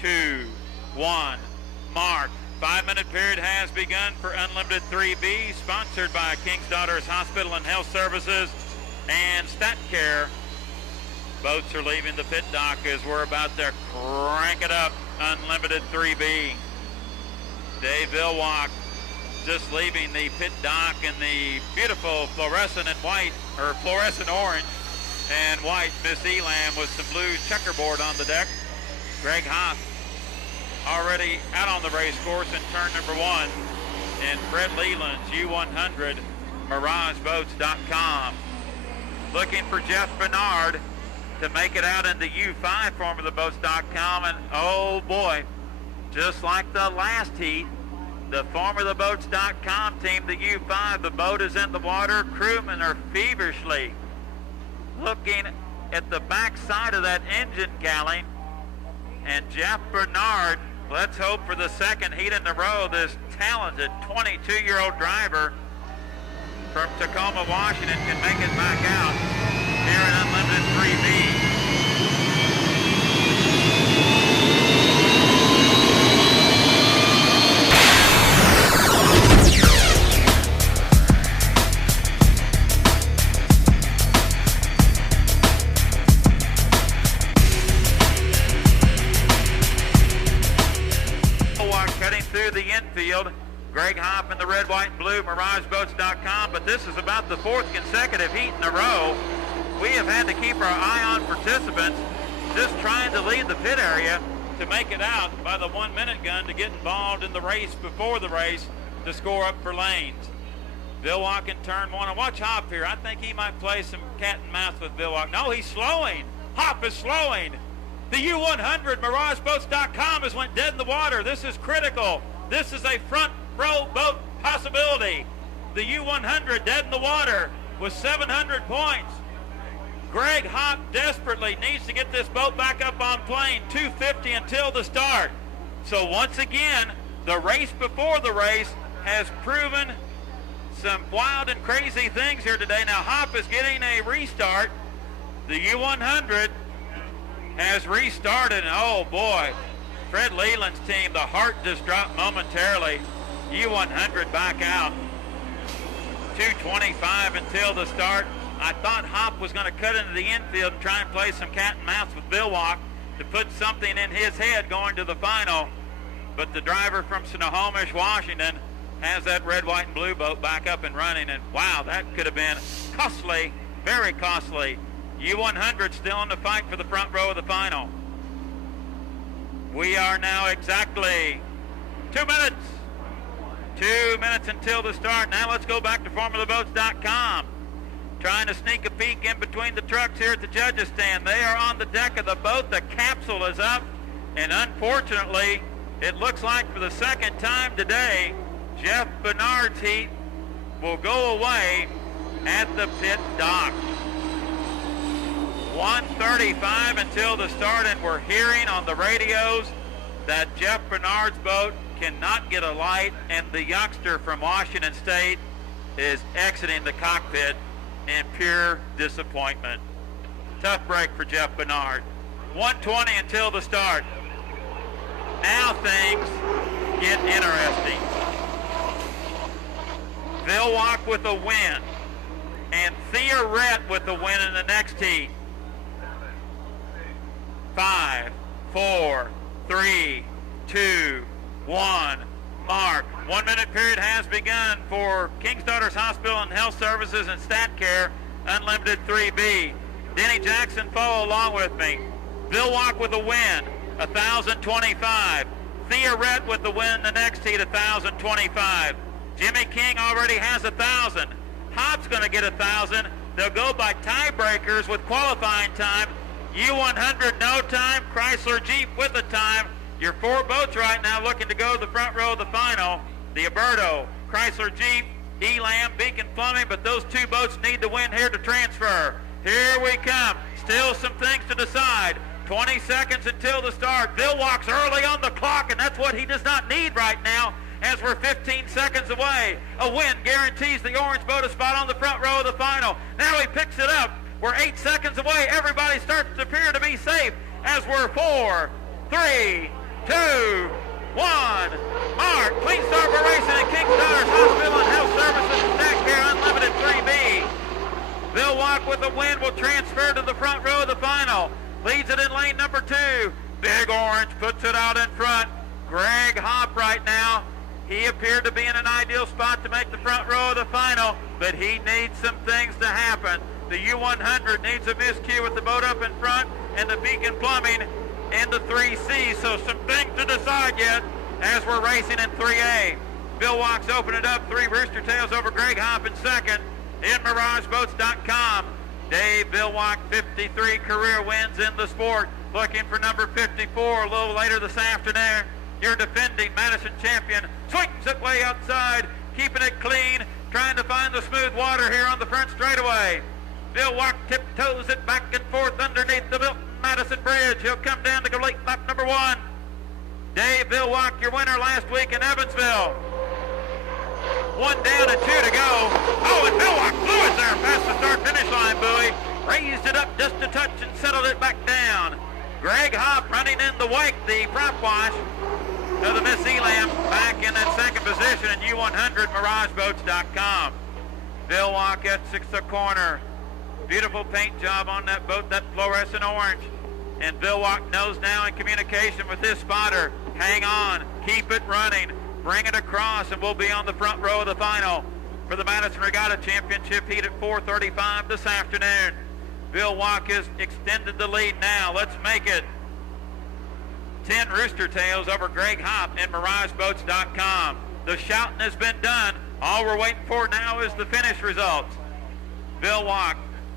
2, 1, mark. 5-minute period has begun for Unlimited 3B, sponsored by King's Daughters Hospital and Health Services and StatCare. Boats are leaving the pit dock as we're about to crank it up. Unlimited 3B. Dave Vilwalk just leaving the pit dock in the beautiful fluorescent and white, or fluorescent orange and white Miss Elam with some blue checkerboard on the deck. Greg Hoff already out on the race course in turn number 1. And Fred Leland's U100, MirageBoats.com. Looking for Jeff Bernard to make it out into U5 FormulaBoats.com. And oh boy, just like the last heat, the FormulaBoats.com team, the U5, the boat is in the water. Crewmen are feverishly looking at the back side of that engine galley. And Jeff Bernard, let's hope for the second heat in a row, this talented 22-year-old driver from Tacoma, Washington, can make it back out here in Unlimited 3B. Through the infield, Greg Hoff in the red, white, and blue, MirageBoats.com, but this is about the 4th consecutive heat in a row. We have had to keep our eye on participants, just trying to lead the pit area to make it out by the 1-minute gun to get involved in the race before the race to score up for lanes. Vilwalk in turn 1, and watch Hoff here. I think he might play some cat and mouse with Vilwalk. No, he's slowing. Hoff is slowing. The U100, MirageBoats.com, has went dead in the water. This is critical. This is a front row boat possibility. The U100 dead in the water with 700 points. Greg Hopp desperately needs to get this boat back up on plane. 250 until the start. So once again, the race before the race has proven some wild and crazy things here today. Now Hopp is getting a restart. The U100 has restarted, and oh boy, Fred Leland's team, the heart just dropped momentarily. U100 back out. 2:25 until the start. I thought Hopp was going to cut into the infield and try and play some cat and mouse with Vilwalk to put something in his head going to the final, but the driver from Snohomish, Washington, has that red, white, and blue boat back up and running, and wow, that could have been costly, very costly. U100 still in the fight for the front row of the final. We are now exactly 2 minutes. 2 minutes until the start. Now let's go back to FormulaBoats.com. Trying to sneak a peek in between the trucks here at the judges stand. They are on the deck of the boat. The capsule is up. And unfortunately, it looks like for the second time today, Jeff Bernard's heat will go away at the pit dock. 1:35 until the start, and we're hearing on the radios that Jeff Bernard's boat cannot get a light, and the youngster from Washington State is exiting the cockpit in pure disappointment. Tough break for Jeff Bernard. 1:20 until the start. Now things get interesting. Vilwalk with a win, and Thea Rett with the win in the next heat. 5, 4, 3, 2, 1, mark. 1-minute period has begun for King's Daughters Hospital and Health Services and StatCare, Unlimited 3B. Denny Jackson follow along with me. Vilwalk with a win, 1,025. Thea Rett with the win the next heat, 1,025. Jimmy King already has 1,000. Hobbs going to get 1,000. They'll go by tiebreakers with qualifying time. U100 no time, Chrysler Jeep with the time. Your 4 boats right now looking to go to the front row of the final. The Alberto, Chrysler Jeep, Elam, Beacon Plumbing, but those 2 boats need to win here to transfer. Here we come. Still some things to decide. 20 seconds until the start. Vilwalk's early on the clock, and that's what he does not need right now as we're 15 seconds away. A win guarantees the orange boat a spot on the front row of the final. Now he picks it up. We're 8 seconds away. Everybody starts to appear to be safe as we're 4, 3, 2, 1. Mark, clean start for racing at King's Daughters Hospital and Health Services and Stack Care Unlimited 3B. Bill Walk with the win will transfer to the front row of the final. Leads it in lane number 2. Big Orange puts it out in front. Greg Hopp right now. He appeared to be in an ideal spot to make the front row of the final, but he needs some things to happen. The U100 needs a miscue with the boat up in front and the Beacon Plumbing in the 3C. So some things to decide yet as we're racing in 3A. Bill Walk's open it up. 3 Rooster Tails over Greg Hopp in second. In MirageBoats.com. Dave Bill Walk, 53 career wins in the sport. Looking for number 54 a little later this afternoon. Your defending Madison champion swings it way outside, keeping it clean, trying to find the smooth water here on the front straightaway. Bill Walk tiptoes it back and forth underneath the Milton Madison Bridge. He'll come down to complete lap number 1. Dave Bill Walk, your winner last week in Evansville. 1 down and 2 to go. Oh, and Bill Walk flew it there past the start-finish line buoy. Raised it up just a touch and settled it back down. Greg Hopp running in the wake, the prop wash of the Miss Elam, back in that second position in U100, MirageBoats.com. Bill Walk at 6th corner. Beautiful paint job on that boat, that fluorescent orange. And Bill Walk knows now in communication with his spotter, hang on, keep it running, bring it across, and we'll be on the front row of the final for the Madison Regatta Championship heat at 4:35 this afternoon. Bill Walk has extended the lead now. Let's make it 10 Rooster Tails over Greg Hopp in MirageBoats.com. The shouting has been done. All we're waiting for now is the finish results. Bill Walk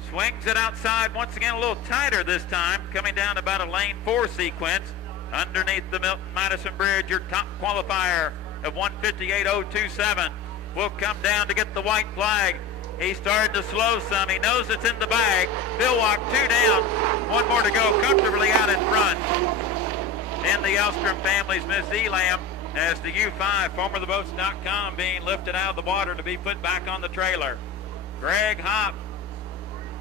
swings it outside once again, a little tighter this time, coming down about a lane 4 sequence underneath the Milton Madison Bridge. Your top qualifier of 158.027 will come down to get the white flag. He started to slow some. He knows it's in the bag. Bill Walk 2 down, 1 more to go, comfortably out in front. In the Elstrom family's Miss Elam as the U5, formertheboats.com, being lifted out of the water to be put back on the trailer. Greg Hopp,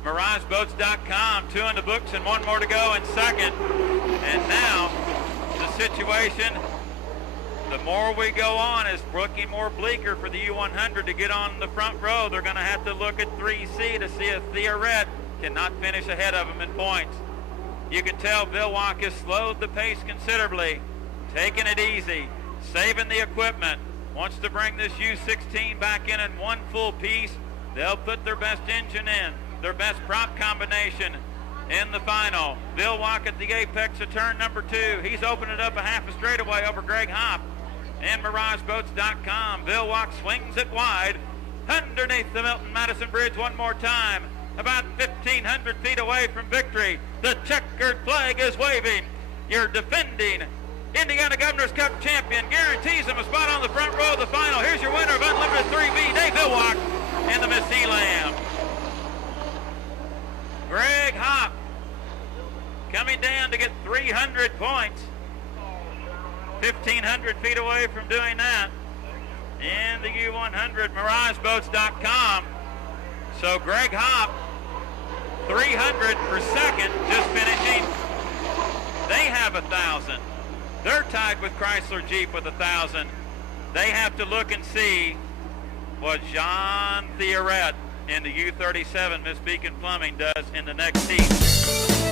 MirageBoats.com, 2 in the books and 1 more to go in second. And now the situation, the more we go on, is looking more bleaker for the U100 to get on the front row. They're going to have to look at 3C to see if Thea Red cannot finish ahead of them in points. You can tell Bill Walk has slowed the pace considerably, taking it easy, saving the equipment, wants to bring this U16 back in 1 full piece. They'll put their best engine in, their best prop combination in the final. Bill Walk at the apex of turn number 2. He's opening it up a half a straightaway over Greg Hopp and MirageBoats.com. Bill Walk swings it wide underneath the Milton Madison Bridge 1 more time. About 1,500 feet away from victory. The checkered flag is waving. Your defending Indiana Governor's Cup champion guarantees him a spot on the front row of the final. Here's your winner of Unlimited 3B, Dave Bill Walk, and the Miss Elam. Greg Hopp coming down to get 300 points. 1,500 feet away from doing that in the U100, MirageBoats.com. So Greg Hopp, 300 per second, just finishing. They have 1,000. They're tied with Chrysler Jeep with 1,000. They have to look and see what Jean Theoret in the U37 Miss Beacon Plumbing does in the next heat.